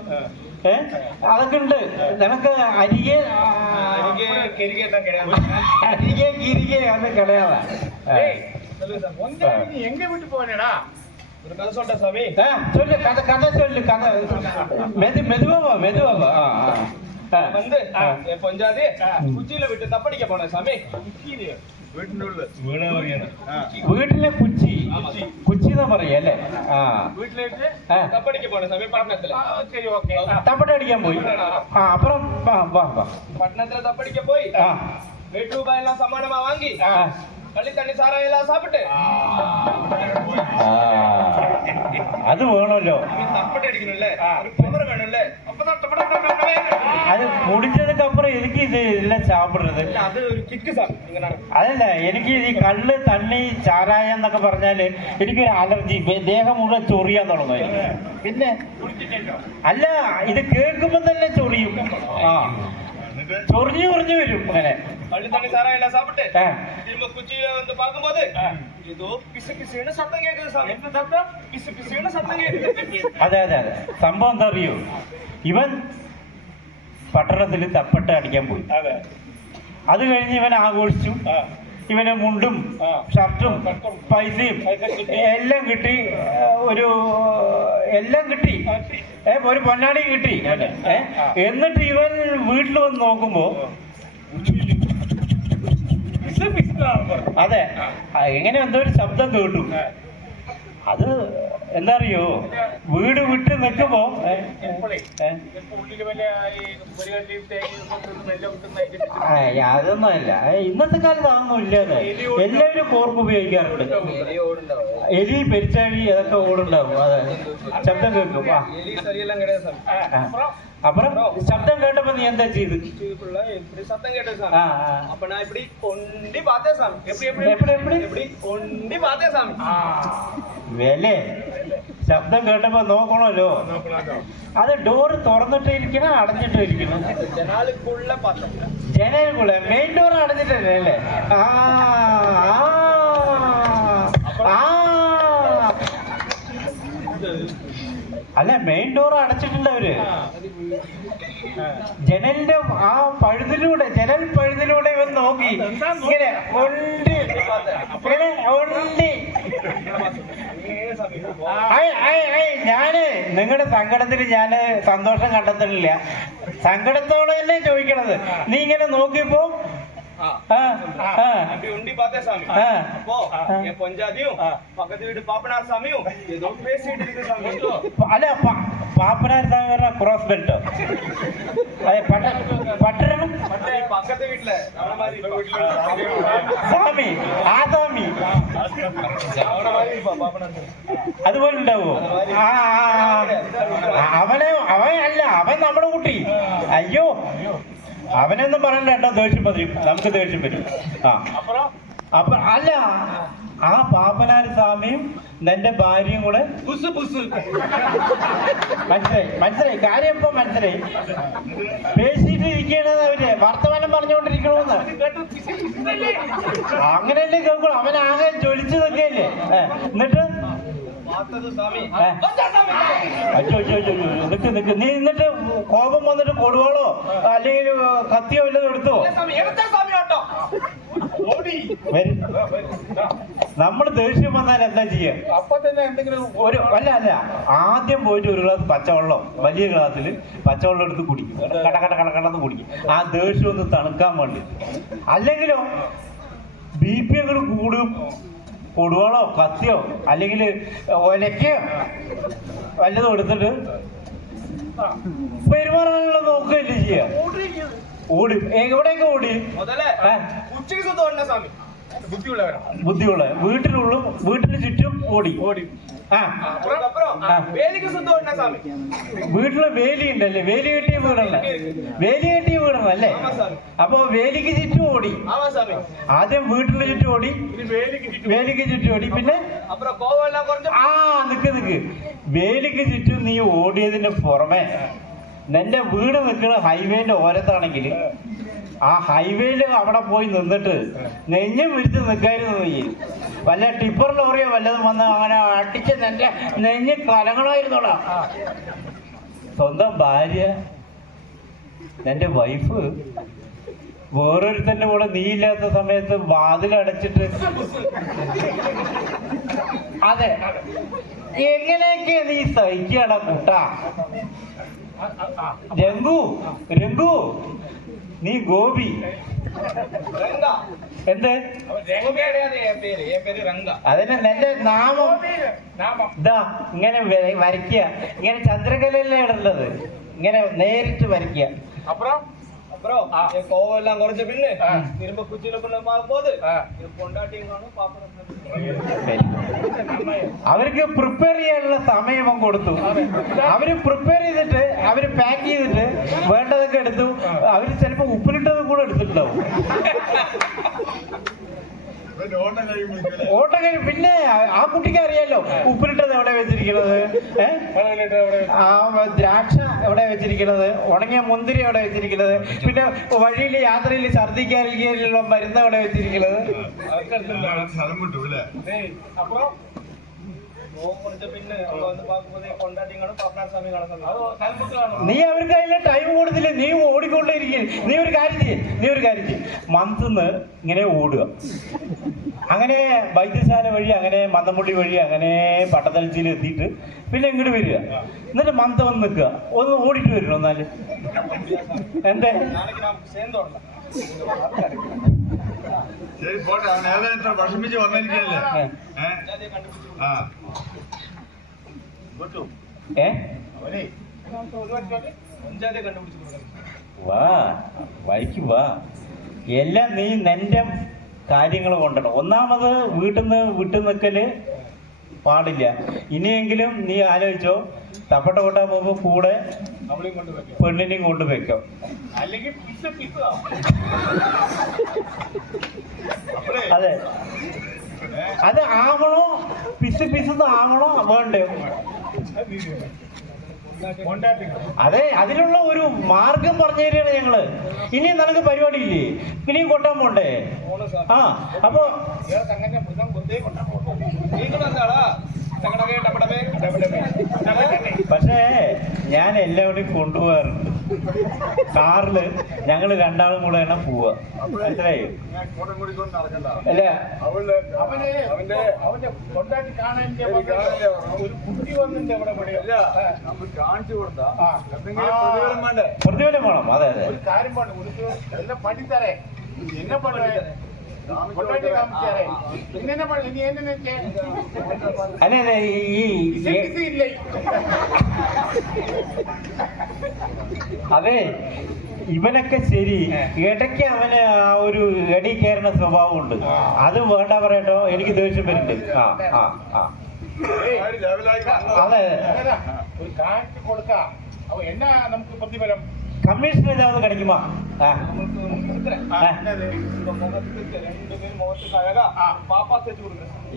അതൊക്കെ ഉണ്ട്. നിനക്ക് അരികെ കിരികെ അത് കിടയാതാ. எங்க விட்டு போனேடா? ஒரு கதை சொல்ற சாமி. சொல்லு கதை சொல்லு. கதை மெதுவா மெதுவா. வந்து என் பொஞ்சாதி குச்சியில விட்டு தப்படிக்க போன சாமி. വീട്ടിലെ കുച്ചി കുച്ചിന്ന് പറയല്ലേ? വീട്ടിലെ തപ്പടിക്ക പോണ സാമി പട്ടണത്തില്. சரி ஓகே. തപ്പട്ട അടിക്കാൻ പോയി. அப்புறம் பட்டணத்துல தப்படிக்க போய் வீட்டு ரூபாய் எல்லாம் சமானமா வாங்கி பள்ளி தண்ணி சாராயம் எல்லாம் சாப்பிட்டு അത് വേണമല്ലോ. தப்பட்டை அடிக்கணும்ல, ஒரு பவர் வேணும்ல. அப்பதான் അത് കുടിച്ചதுக்கு അപ്പുறம் എനിക്ക് ഇത് എല്ലാം സാപ്പിടുന്നത്. അത് ഒരു കിക്ക് സാർ. അതല്ല, എനിക്ക് ഈ കള്ള് തണ്ണി ചാരായം എന്നൊക്കെ പറഞ്ഞാല് എനിക്കൊരു അലർജി, ദേഹം മുഴുവൻ ചൊറിയാൻ തുടങ്ങും. പിന്നെ അല്ല ഇത് കേൾക്കുമ്പോ തന്നെ ചൊറിയും. ചൊറിഞ്ഞു വരും അങ്ങനെ. பள்ளி தண்ணி சாராயம் எல்லாம் சாப்பிட்டு திரும்ப குச்சியில வந்து பார்க்கும்போது ஏதோ பிசு பிசுன்னு சத்தம் கேக்குது சாமி. என்ன சத்தம்? பிசு பிசுன்னு சத்தம் கேக்குது. അതെ സംഭവം എന്താ അറിയോ, ഇവൻ പട്ടണത്തിൽ തപ്പട്ട അടിക്കാൻ പോയി. അത് കഴിഞ്ഞ് ഇവൻ ആഘോഷിച്ചു. ഇവന് മുണ്ടും ഷർട്ടും പൈസയും എല്ലാം കിട്ടി. എല്ലാം കിട്ടി, ഒരു പൊന്നാടിയും കിട്ടി. എന്നിട്ട് ഇവൻ വീട്ടിൽ വന്ന് നോക്കുമ്പോ അതെ എങ്ങനെ എന്തോ ഒരു ശബ്ദം കേട്ടു. അത് എന്താ അറിയോ, വീട് വിട്ട് നിൽക്കുമ്പോ അതൊന്നും അല്ല. ഇന്നത്തെ കാലത്ത് അതൊന്നും ഇല്ലാതെ എല്ലാവരും കോർപ്പ് ഉപയോഗിക്കാറുണ്ട്. എലി പെരിച്ചാഴി അതൊക്കെ ഓടുണ്ടാവും. അതെ ശബ്ദം കേൾക്കും. அப்புறம் சத்தம் கேட்டப்ப நீ என்ன செய்து? இப்படி சத்தம் கேட்டேன் சாமி. அப்ப நான் இப்படி கொண்டி பார்த்தேன் சாமி. எப்படி கொண்டி பார்த்தேன் சாமி. വേലേ ശബ്ദം കേട്ടപ്പോ നോക്കണല്ലോ. അത് ഡോറ് തുറന്നിട്ട് ഇരിക്കണം അടഞ്ഞിട്ട് ഇരിക്കണം? ജനലുക്കുള്ള മെയിൻ ഡോർ അടഞ്ഞിട്ടല്ലേ അല്ലേ? അല്ല മെയിൻ ഡോർ അടച്ചിട്ടുണ്ട് അവര്. ജനലിന്റെ ആ പഴുതിലൂടെ, ജനൽ പഴുതിലൂടെ ഇവൻ നോക്കി ഇങ്ങനെ ഒണ്ടി ഞാന് നിങ്ങളുടെ സങ്കടത്തിന് ഞാന് സന്തോഷം കണ്ടെത്തണില്ല. സങ്കടത്തോടെ തന്നെ ചോദിക്കണത്. നീ ഇങ്ങനെ നോക്കിയപ്പോ உண்டி பார்த்தேன் சாமி. அப்போ என் பொஞ்சாதியும் பக்கத்து வீட்டு பாப்பனார் சாமியும் ஏதோ பேசிட்டு இருக்கு சாமி. അല്ല പാപ്പനാർ സ്വാമി പറഞ്ഞ ക്രോസ് ബെൽറ്റ് പട്ടണം பக்கத்து வீட்டுல സ്വാമി ആ സ്വാമി അതുപോലെ ഉണ്ടാവോ? അവൻ അവൻ നമ്മുടെ കുട്ടി. അയ്യോ അവനൊന്നും പറയണ്ട കേട്ടോ, ദേഷ്യം വരും, നമുക്ക് ദേഷ്യം വരും. അപ്പൊ അല്ല, ആ പാപ്പനാരി സ്വാമിയും നിന്റെ ഭാര്യയും കൂടെ മനസ്സിലായി കാര്യം. ഇപ്പൊ മനസ്സിലായി, പേശിട്ട് ഇരിക്കണത് അവര് വർത്തമാനം പറഞ്ഞുകൊണ്ടിരിക്കണമെന്ന്. അങ്ങനെയല്ലേ കേൾക്കുള്ളൂ. അവനാകെ ജ്വലിച്ചു നിൽക്കല്ലേ. എന്നിട്ട് നിക്ക് നീ എന്നിട്ട് കോപം വന്നിട്ട് കൊടുവോളോ അല്ലെങ്കിൽ കത്തിയോ വല്ലതും എടുത്തോ? നമ്മൾ ദേഷ്യം വന്നാൽ എന്താ ചെയ്യാ? അപ്പൊ തന്നെ എന്തെങ്കിലും ഒരു അല്ല ആദ്യം പോയിട്ട് ഒരു ഗ്ലാസ് പച്ചവെള്ളം, വലിയ ഗ്ലാസ്സിൽ പച്ചവെള്ളം എടുത്ത് കുടിക്കും, കടന്ന് കുടിക്കും, ആ ദേഷ്യം ഒന്ന് തണുക്കാൻ വേണ്ടി. അല്ലെങ്കിലോ BP അങ്ങോട്ട് കൂടും. കൊടുവാളോ കത്തിയോ അല്ലെങ്കിൽ ഒലക്കയോ വല്ലതും എടുത്തിട്ട് പെരുമാറാനുള്ള നോക്കുകയല്ലേ ചെയ്യാ. ഓടി എവിടെയൊക്കെ ഓടി ബുദ്ധിയുള്ള വീട്ടിന് ചുറ്റും ഓടി. വീട്ടില് വേലി ഉണ്ടല്ലേ, വേലി കെട്ടിയ വീടല്ലേ. അപ്പൊ വേലിക്ക് ചുറ്റും ഓടി. ആദ്യം വീട്ടിന് ചുറ്റും ഓടി, വേലിക്ക് ചുറ്റും ഓടി, പിന്നെ നിക്ക് വേലിക്ക് ചുറ്റും നീ ഓടിയതിന് പുറമെ നിന്റെ വീട് നിൽക്കുന്ന ഹൈവേന്റെ ഓരത്താണെങ്കിൽ ആ ഹൈവേയില് അവിടെ പോയി നിന്നിട്ട് നെഞ്ഞും വിരിച്ച് നിൽക്കായിരുന്നു. നീ വല്ല ടിപ്പർ ലോറിയോ വല്ലതും വന്ന് അങ്ങനെ അടിച്ച് നിന്റെ നെഞ്ഞ് കലങ്ങളായിരുന്നോടാ. സ്വന്തം ഭാര്യ, നിന്റെ വൈഫ് വേറൊരുത്തന്റെ കൂടെ നീ ഇല്ലാത്ത സമയത്ത് വാതിലടച്ചിട്ട്, അതെ എങ്ങനെയൊക്കെ നീ സഹിക്കടാ കുട്ടാ. രംഗു നീ ഗോപി എന്ത് അതിന് നിന്റെ നാമം ഇതാ ഇങ്ങനെ വരയ്ക്കുക. ഇങ്ങനെ ചന്ദ്രകലയല്ലേ ഇടുന്നത്, ഇങ്ങനെ നേരിട്ട് വരയ്ക്കുക. കോവെല്ലാം കുറച്ച് പിന്നെ തിരുമ്പ കുച്ചിയിലെ പോകുന്നത് കൊണ്ടാട്ടിയും കാണും പാപ്പനും. അവർക്ക് പ്രിപ്പയർ ചെയ്യാനുള്ള സമയം കൊടുത്തു. അവര് പ്രിപ്പയർ ചെയ്തിട്ട് അവര് പാക്ക് ചെയ്തിട്ട് വേണ്ടതൊക്കെ എടുത്തു. അവര് ചിലപ്പോ ഉപ്പിലിട്ടത് കൂടെ എടുത്തിട്ടുണ്ടാവും. ഓട്ടം കഴിയും. പിന്നെ ആ കുട്ടിക്ക് അറിയാലോ ഉപ്പിലിട്ടത് എവിടെ വെച്ചിരിക്കുന്നത്, ആ ദ്രാക്ഷ എവിടെ വെച്ചിരിക്കുന്നത്, ഉണങ്ങിയ മുന്തിരി എവിടെ വെച്ചിരിക്കുന്നത്, പിന്നെ വഴിയിൽ യാത്രയിൽ ഛർദിക്കാനുള്ള മരുന്ന് എവിടെ വെച്ചിരിക്കുന്നത്. നീ അവർക്ക് അതിലെ ടൈം കൊടുത്തില്ല. നീ ഓടിക്കൊണ്ടിരിക്കും. നീ ഒരു കാര്യം ചെയ്യും, മന്ത്ന്ന് ഇങ്ങനെ ഓടുക. അങ്ങനെ വൈദ്യശാല വഴി, അങ്ങനെ മന്ദമുടി വഴി, അങ്ങനെ പട്ടത്തലച്ചിയിൽ എത്തിയിട്ട് പിന്നെ ഇങ്ങോട്ട് വരിക. എന്നിട്ട് മന്ത് വന്ന് നിൽക്കുക. ഒന്ന് ഓടിട്ട് വരണം. എന്നാല് എന്തേ വിഷമിച്ച് വന്നിരിക്കല്ലേ. വാ വഴിക്ക് വാ. എല്ലാം നീ നിന്റെ കാര്യങ്ങൾ കൊണ്ടണം. ഒന്നാമത് വീട്ടിൽ നിന്ന് വിട്ടു നിൽക്കല് പാടില്ല. ഇനിയെങ്കിലും നീ ആലോചിച്ചോ, തപ്പട്ട കൊട്ടാൻ പോകുമ്പോ കൂടെ പെണ്ണിനെയും കൊണ്ട് വെക്കാം. അതെ, അത് ആവണോ, പിസ് ആവണോ വേണ്ടേ? അതെ, അതിനുള്ള ഒരു മാർഗം പറഞ്ഞു തരികയാണ് ഞങ്ങള്. ഇനിയും നിനക്ക് പരിപാടി ഇല്ലേ? ഇനിയും കൊട്ടാൻ പോണ്ടേ? ആ അപ്പൊ പക്ഷേ ഞാൻ എല്ലാവരുടെയും കൊണ്ടുപോകാറുണ്ട്. കാറില് ഞങ്ങള് രണ്ടാളും കൂടെയാണ് പോവുക. മനസ്സിലായി? അല്ല പ്രതിഫലം വേണം. അതെ അതെ, അതെ അതെ. അതെ, ഇവനൊക്കെ ശരി. ഇടയ്ക്ക് അവന് ആ ഒരു എടി കയറുന്ന സ്വഭാവമുണ്ട്. അത് വേണ്ട പറയട്ടോ, എനിക്ക് ദേഷ്യം വരുന്നുണ്ട്. അതെ, എന്നാ നമുക്ക് പ്രതിഫലം കമ്മീഷൻ ഏതാவது கிடைக்குமா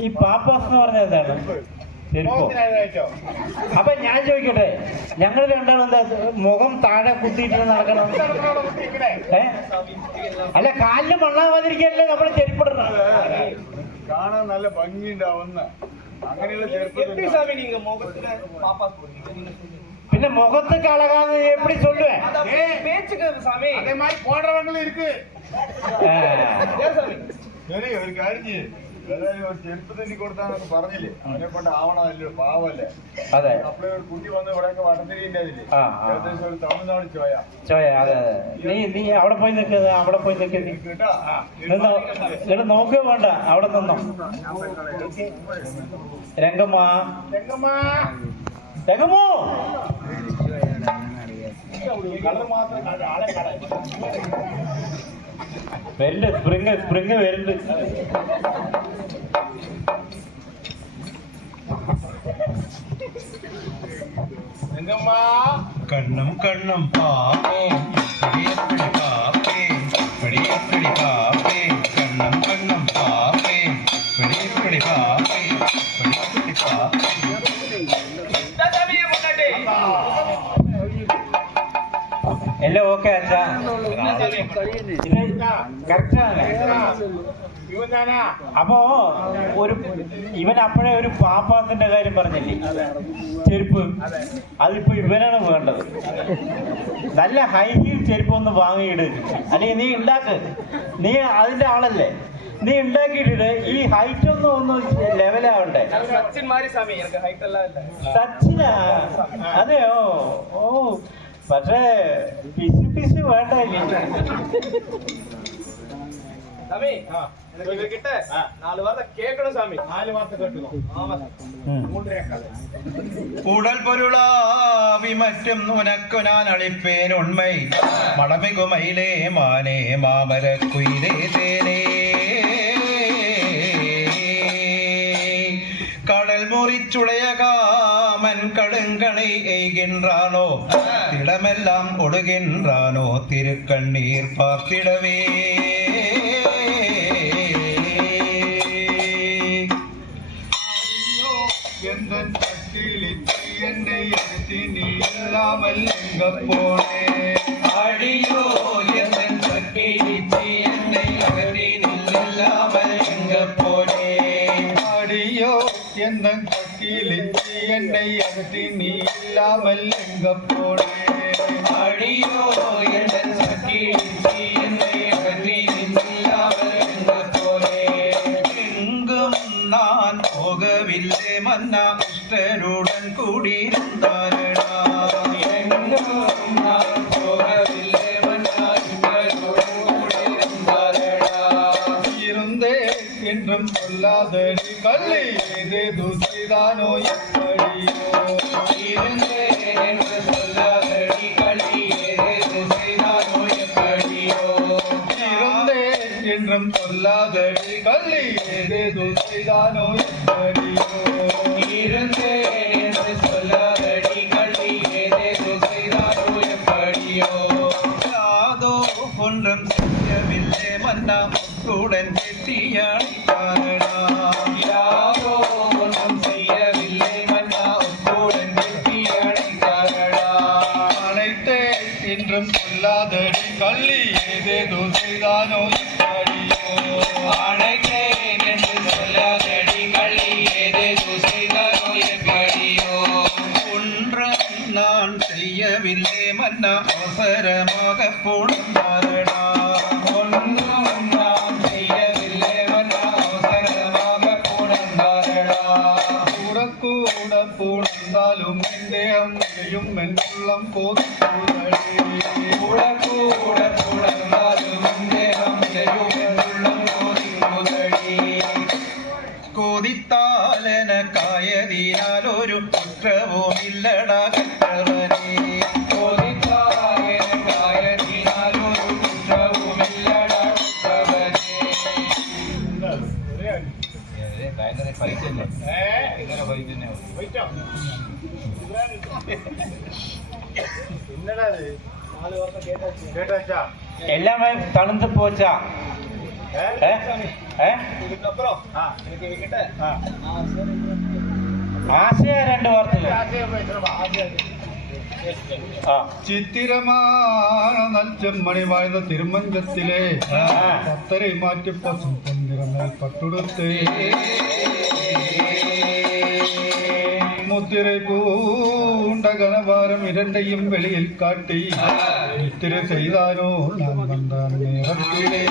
ഈ പാപ്പാസ് എന്ന് പറഞ്ഞ എന്താണ് ചെരുപ്പോ? അപ്പൊ ഞാൻ ചോദിക്കട്ടെ, ഞങ്ങൾ രണ്ടാളും എന്താ മുഖം താഴെ കുത്തിയിട്ട് നടക്കണം? അല്ല, കാലിന് മണ്ണാവാതിരിക്കല്ലേ നമ്മൾ ചെരുപ്പിടണം. കാണാൻ നല്ല ഭംഗിയുണ്ടാവുന്ന അങ്ങനെയുള്ള പിന്നെ മുഖത്ത് അழகாது எப்படி சொல்லுவேன்? போடுறவங்களும் இருக்கு. சரி, ஒரு காரியம் ഒരു ചെരുപ്പ് തന്നെ കൊടുത്താന്നൊക്കെ പറഞ്ഞില്ലേ, അവനെ കൊണ്ട് ആവണമല്ലോ, പാവല്ലേ. അതെ. അപ്പഴേ ഒരു കുട്ടി വന്ന് ഇവിടെയൊക്കെ വടംതിരിയില്ലേ, ഏകദേശം ഒരു തമിഴ്നാട് ചോയ. അതെ. നീ അവിടെ പോയി നിൽക്കുന്നത്, അവിടെ പോയി നിൽക്കുന്നത് കേട്ടാ. നോക്കുക വേണ്ട, അവിടെ നിന്നോ. രംഗമ്മ വരുന്നുണ്ട്, സ്പ്രിങ് വരുന്നുണ്ട്. കണ്ണും കണ്ണും പാപ്പേ പിടിയപ്പിടി പാപ്പേ പിടിയപ്പിടി പാപ്പേ കണ്ണും കണ്ണും പാപ്പേ പിടിയപ്പിടി പാപ്പേ പിടിയപ്പിടി പാപ്പേ. എല്ലാം ഓക്കെ അച്ഛാ, കറക്റ്റാണ്. അപ്പോ ഇവൻ അപ്പോഴേ ഒരു പാപ്പാസിന്റെ കാര്യം പറഞ്ഞില്ലേ, ചെരുപ്പ്. അതിപ്പോ ഇവനാണ് വേണ്ടത്. നല്ല ഹൈ ഹീൽ ചെരുപ്പ് ഒന്ന് വാങ്ങിയിട്, അല്ലെങ്കിൽ നീ ഉണ്ടാക്ക്. നീ അതിന്റെ ആളല്ലേ, നീ ഉണ്ടാക്കിയിട്ടിട്ട് ഈ ഹൈറ്റ് ഒന്ന് ലെവലാവണ്ടേ. സച്ചിനാ? അതെയോ? ഓ, പക്ഷേ പിസി വേണ്ട. உடல் பொருளாவி மற்றும் உனக்கு நான் அளிப்பேன் உண்மை மடமிகு மயிலே மானே மாமர குயிலே தேனே. கடல் முறிச்சுடைய காமன் கடுங்கணை எய்கின்றானோ, திடமெல்லாம் ஒடுகின்றானோ, திருக்கண்ணீர் பார்த்திடவே. என்னை அடுத்து நீ இல்லாமல் எங்க போனேன். அடியோ என் சக்கிலிச்சி என்னை அகற்றி நில்லாமல் எங்க போனேன். அடியோ என் சக்கிலிச்சி என்னை அகற்றி நீ இல்லாமல் எங்க போனேன். அடியோ என் சக்கிலிச்சி என்னை அகற்றி நில்லாமல் எங்க போனேன். எங்கும் நான் போகவில்லை மன்னா, இஷ்டருடன் கூடியிருந்தாரடா. எங்கும் நான் போகவில்லை மன்னா, இஷ்டருடன் கூடியிருந்தாரடா. இருந்தேன் என்றும் சொல்லாதடி கள்ளி, ஏதேதோ செய்தானோ எப்படியோ. இருந்தேன் என்று சொல்லாதடி கள்ளி, ஏதேதோ செய்தானோ எப்படியோ. இருந்தேன் என்றும் சொல்லாதடி கள்ளி, ஏதேதோ செய்தானோ எப்படியோ. இருந்தேன் என்று சொல்லாதடி கள்ளி, ஏதேதோ செய்தானோ எப்படியோ. யாதோ ஒன்றும் செய்யவில்லை மன்னா, உடன் கெட்டியாடித்தாரடா. யாதோ ஒன்றும் செய்யவில்லை மன்னா, உடன் கெட்டியாடித்தாரடா. அனைத்தேன் என்றும் சொல்லாதடி கள்ளி, ஏதேதோ செய்தானோ எப்படியோ. அனைத்தேன் என்று சொல்லாதடி கள்ளி, ஏதேதோ செய்தானோ எப்படியோ. ஒன்றும் நான் செய்யவில்லை மன்னா, அவசரமாக போனாரடா. ஒன்றும் நான் செய்யவில்லை மன்னா, அவசரமாக போனாரடா. കൂട പൂണാലും എൻ്റെ അമ്മയും എന്നുള്ളം പോതുകൂടേ. கூட கூட புணர்ந்தாலும் தேகம் உள்ளம் கோதிக்குதடி. കോതിത്താലന കായതിനാൽ ഒരു കുറ്റവും ഇല്ലടാ കറ്റവനെ. കോതിത്താലന കായതിനാൽ ഒരു കുറ്റവും ഇല്ലടാ കറ്റവനെ. ഭയങ്കര ഫൈറ്റല്ലേ, ഭയങ്കര ഫൈറ്റ് തന്നെ. கேட்டாச்சா? எல்லாமே தழுந்து போச்சா? இதுக்கப்புறம் எனக்கு இவங்கிட்ட ஆசையா 2 வார்த்தைகள். ஆசையா பேசுறோம், ஆசையா. ஆ. ചിത്തിരமான നൽച്ചെമ്മണി വാഴ്ന്ന തിരുമഞ്ചത്തിലെ പത്തരെ മാറ്റി പസും പൊന്നിറമേൽ പട്ടുടുത്ത് മുത്തിரை பூண்ட கனவாரம் இரண்டையும் வெளியில் காட்டி நித்திரை செய்தானோ நான் வந்தான் நேரத்திலே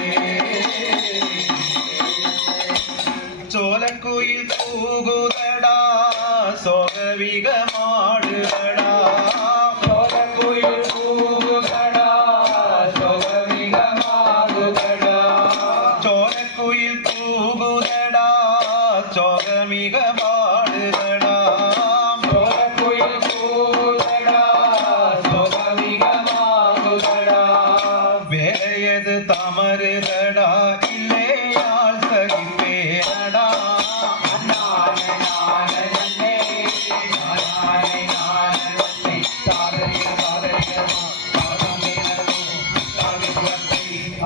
ചോലക്കുയിൽ പൂകുതടാ സോകവികമാടുകടാ ചോലക്കുയിൽ പൂകുതടാ സോകവികമാടുകടാ ചോലക്കുയിൽ പൂകുതടാ സോകവികമാടുകടാ ചോലക്കുയിൽ പൂകുതടാ സോകവികമാടുകടാ വേലയത് തമരുതടാ ഇല്ലയാൽ സഹിപ്പേനടാ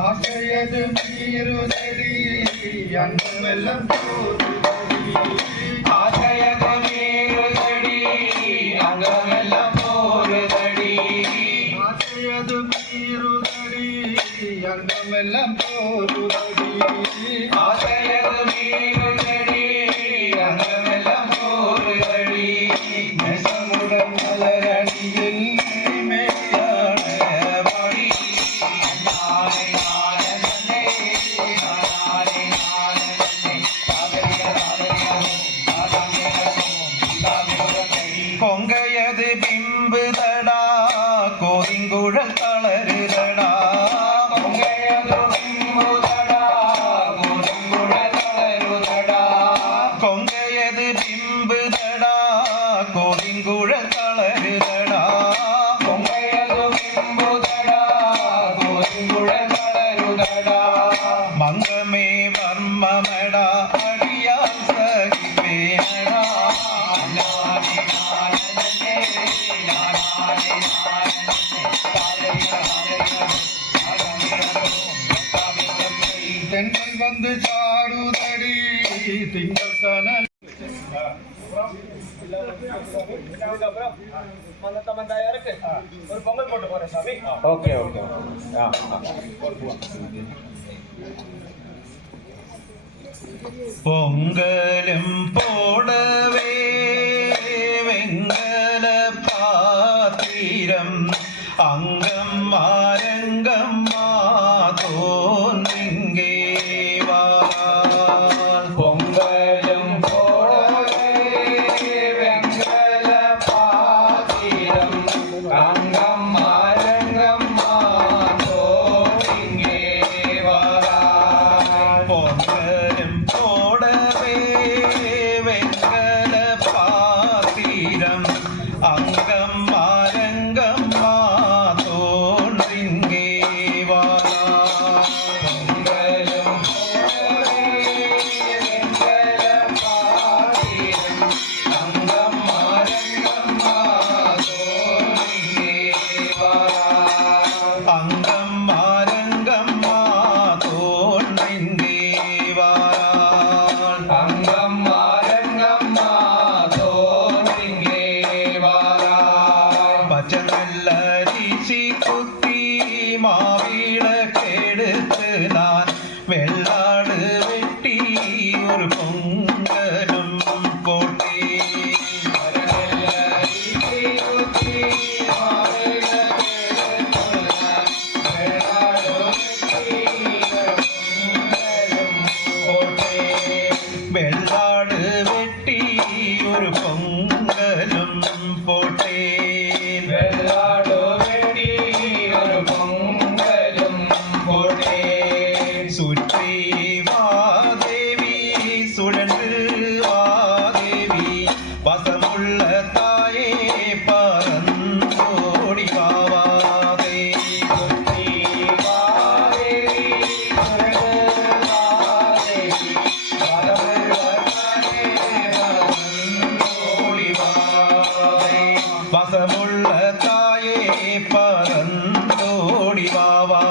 ആശയത് മീറുതടി അംഗമെല്ലാം പോരുതടി ആശയത് മീറുതടി അംഗമെല്ലാം പോരുതടി ആശയത് മീറുതടി അംഗമെല്ലാം പോരുതടി ആശയത് മീറുതടി അംഗമെല്ലാം പോരുതടി നെസമുടൻ മലരടിയിൽ മേലാണ് പടി കൊങ്കയത് ബിംബുതടാ കോതിങ്കുഴൽ തളരുതടാ കൊങ്കയത് ബിംബുതടാ കോതിങ്കുഴൽ തളരുതടാ കൊങ്കയത് ബിംബുതടാ കോതിങ്കുഴൽ തളരുതടാ കൊങ്കയത് ബിംബുതടാ കോതിങ്കുഴൽ തളരുതടാ മംഗമേ വർമ്മമടാ അടിയാൽ സഹിപ്പേനടാ தென்றல் வந்து சாடுதடி திங்கள் கனல் இதுக்கப்புறம் மந்த யாருக்கு ஒரு பொங்கல் போட்டு போறேன் சாமி. Okay okay. ആ പൊങ്കലും പോടവേ വെങ്കല പാത്തിരം അംഗം മാരംഗം മാതോന്നിങ്കേ പൊങ്കലും പോടവേ വെങ്കല പാത്തിരം അംഗം മാരംഗം മാതോന്നിങ്കേ പൊങ്കലും പോടവേ വെങ്കല പാത്തിരം അംഗം മാരംഗം മാതോന്നിങ്കേ പൊങ്കലും അംഗം മാരംഗം മാതോന്നിങ്കേ അംഗം മാരംഗം മാതോന്നിങ്കേ പച്ചനെല്ലരിശി കുത്തി മാവിളക്കെടുത്ത് ഞാൻ വെള്ളാട് വെട്ടി ഒരു പൊങ്കലും പൊട്ടി വെള്ളാട് വെട്ടി ഒരു പൊങ്കലും പോട്ടേ വെള്ളാട് വെട്ടി ഒരു പൊങ്കലും പോട്ടേ കണ്ടോടി വാവാ